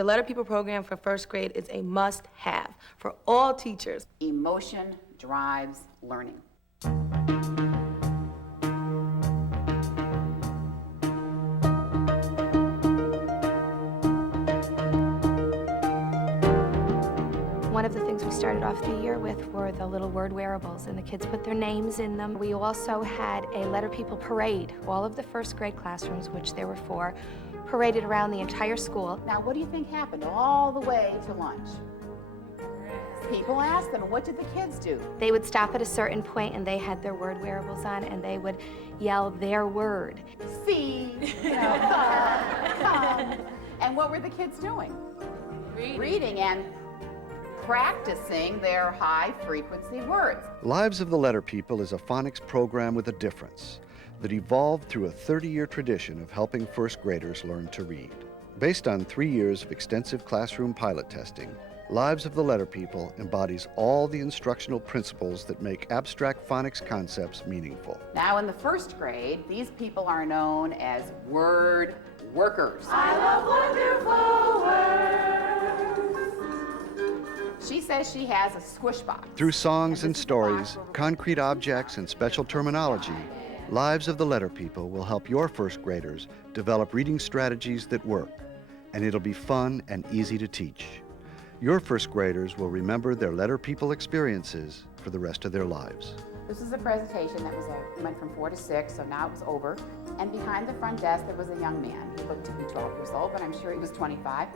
The Letter People program for first grade is a must-have for all teachers. Emotion drives learning. One of the things we started off the year with were the little word wearables, and the kids put their names in them. We also had a Letter People parade. All of the first grade classrooms, which there were 4, paraded around the entire school. Now, what do you think happened all the way to lunch? People asked them, what did the kids do? They would stop at a certain point, and they had their word wearables on, and they would yell their word. See, come. And what were the kids doing? Reading and practicing their high-frequency words. Lives of the Letter People is a phonics program with a difference that evolved through a 30-year tradition of helping first graders learn to read. Based on 3 years of extensive classroom pilot testing, Lives of the Letter People embodies all the instructional principles that make abstract phonics concepts meaningful. Now in the first grade, these people are known as word workers. I love wonderful words. She says she has a squish box. Through songs and stories, concrete objects, and special terminology, Lives of the Letter People will help your first graders develop reading strategies that work, and it'll be fun and easy to teach. Your first graders will remember their Letter People experiences for the rest of their lives. This is a presentation that went from 4 to 6, so now it was over. And behind the front desk, there was a young man. He looked to be 12 years old, but I'm sure he was 25.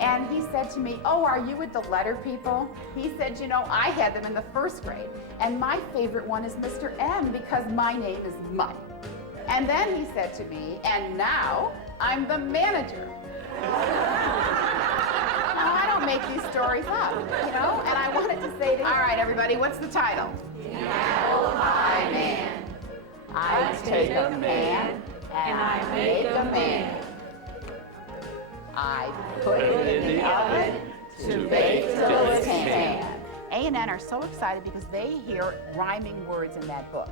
And he said to me, "Oh, are you with the Letter People?" He said, "You know, I had them in the first grade, and my favorite one is Mr. M because my name is Mud." And then he said to me, "And now I'm the manager." Now, I don't make these stories up, you know? And I wanted to say to him, all right, everybody, what's the title? The Apple Pie Man. I take a man and I make a man. I put it in the oven to bake till it's tan. A and N are so excited because they hear rhyming words in that book.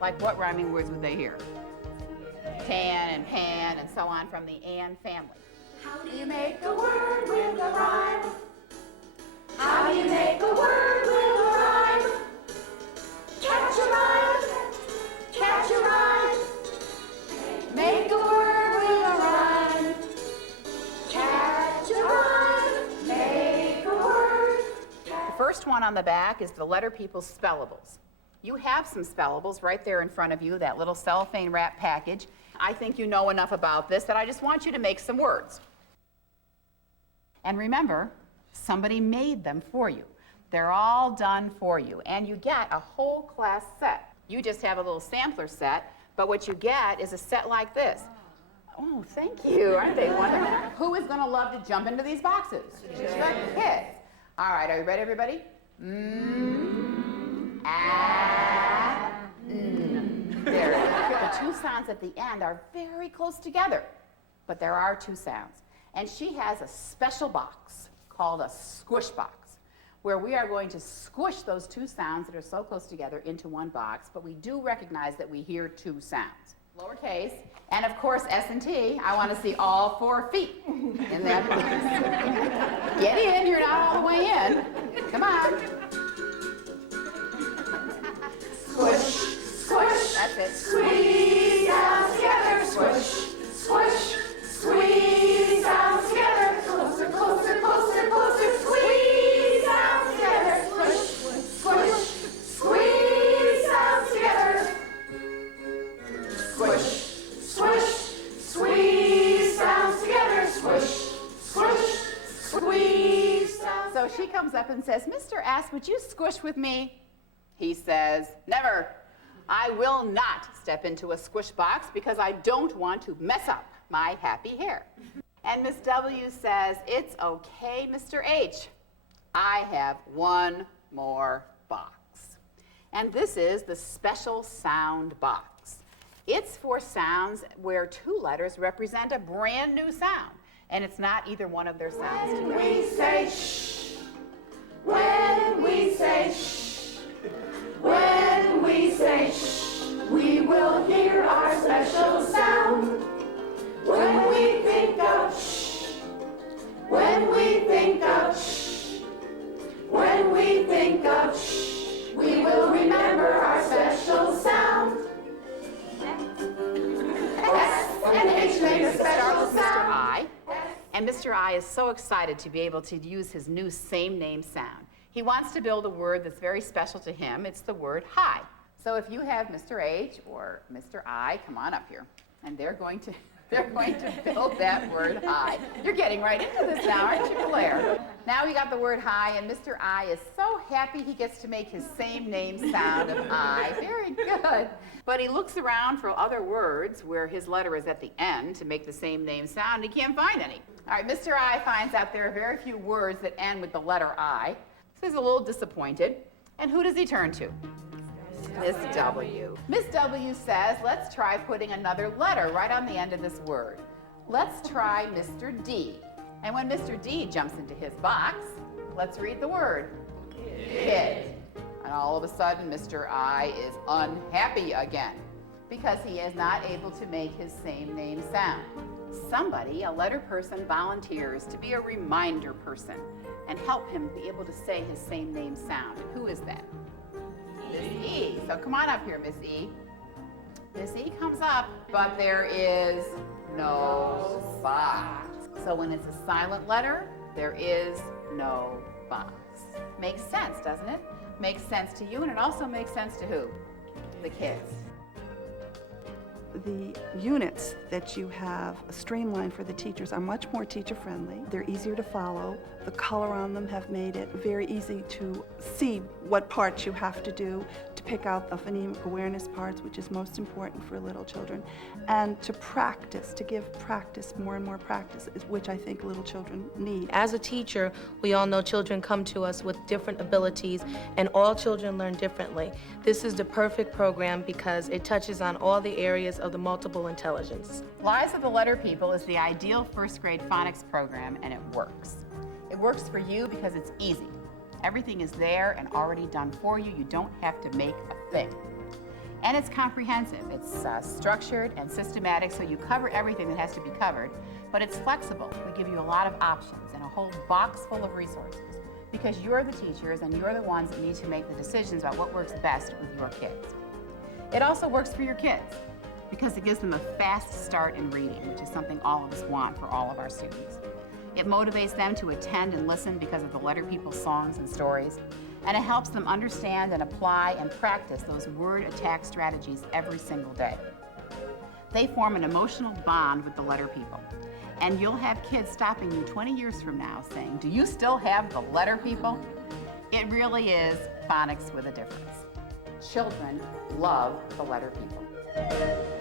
Like what rhyming words would they hear? Tan and pan and so on from the Ann family. How do you make a word with a rhyme? How do you make a word with a rhyme? Catch a rhyme, catch a rhyme. Make a word with a rhyme. Catch a rhyme, make a word. The first one on the back is the Letter People's Spellables. You have some spellables right there in front of you, that little cellophane wrap package. I think you know enough about this that I just want you to make some words. And remember, somebody made them for you. They're all done for you, and you get a whole class set. You just have a little sampler set, but what you get is a set like this. Oh, thank you. Aren't they wonderful? Who is going to love to jump into these boxes? The kids. All right, are you ready, everybody? There. The 2 sounds at the end are very close together, but there are 2 sounds. And she has a special box called a squish box, where we are going to squish those 2 sounds that are so close together into one box, but we do recognize that we hear 2 sounds. Lowercase, and of course S&T. I want to see all 4 feet in that box. Get in, you're not all the way in. Come on. Squish, squish, that's it. Squeeze down together, squish, squish, squeeze down together, closer, closer, closer, closer, squeeze down together, squish, squish, squeeze down together, squish, squish, squeeze down together, squish, squish, squeeze down. So she comes up and says, "Mr. S, would you squish with me?" He says, "Never. I will not step into a squish box because I don't want to mess up my happy hair." And Miss W says, "It's okay, Mr. H. I have one more box." And this is the special sound box. It's for sounds where 2 letters represent a brand new sound. And it's not either one of their sounds. When we say shh, when we say shh, when we say shh, we will hear our special sound. When we think of shh, when And Mr. I is so excited to be able to use his new same name sound. He wants to build a word that's very special to him. It's the word hi. So if you have Mr. H or Mr. I, come on up here. And they're going to build that word hi. You're getting right into this now, aren't you, Claire? Now we got the word hi, and Mr. I is so happy he gets to make his same name sound of I. Very good. But he looks around for other words where his letter is at the end to make the same name sound. He can't find any. All right, Mr. I finds out there are very few words that end with the letter I. So he's a little disappointed. And who does he turn to? Miss W. Miss W says, let's try putting another letter right on the end of this word. Let's try Mr. D. And when Mr. D jumps into his box, let's read the word. Kid. And all of a sudden, Mr. I is unhappy again because he is not able to make his same name sound. Somebody, a letter person, volunteers to be a reminder person and help him be able to say his same name sound. And who is that? Miss E. So come on up here, Miss E. Miss E comes up, but there is no box. So when it's a silent letter, there is no box. Makes sense, doesn't it? Makes sense to you, and it also makes sense to who? The kids. The units that you have streamlined for the teachers are much more teacher-friendly. They're easier to follow. The color on them have made it very easy to see what parts you have to do, to pick out the phonemic awareness parts, which is most important for little children, and to practice, to give practice, more and more practice, which I think little children need. As a teacher, we all know children come to us with different abilities, and all children learn differently. This is the perfect program because it touches on all the areas of the multiple intelligence. Lives of the Letter People is the ideal first grade phonics program, and it works. It works for you because it's easy. Everything is there and already done for you. You don't have to make a thing. And it's comprehensive. It's structured and systematic, so you cover everything that has to be covered, but it's flexible. We give you a lot of options and a whole box full of resources because you're the teachers and you're the ones that need to make the decisions about what works best with your kids. It also works for your kids because it gives them a fast start in reading, which is something all of us want for all of our students. It motivates them to attend and listen because of the Letter People's songs and stories, and it helps them understand and apply and practice those word attack strategies every single day. They form an emotional bond with the Letter People, and you'll have kids stopping you 20 years from now saying, "Do you still have the Letter People?" It really is phonics with a difference. Children love the Letter People.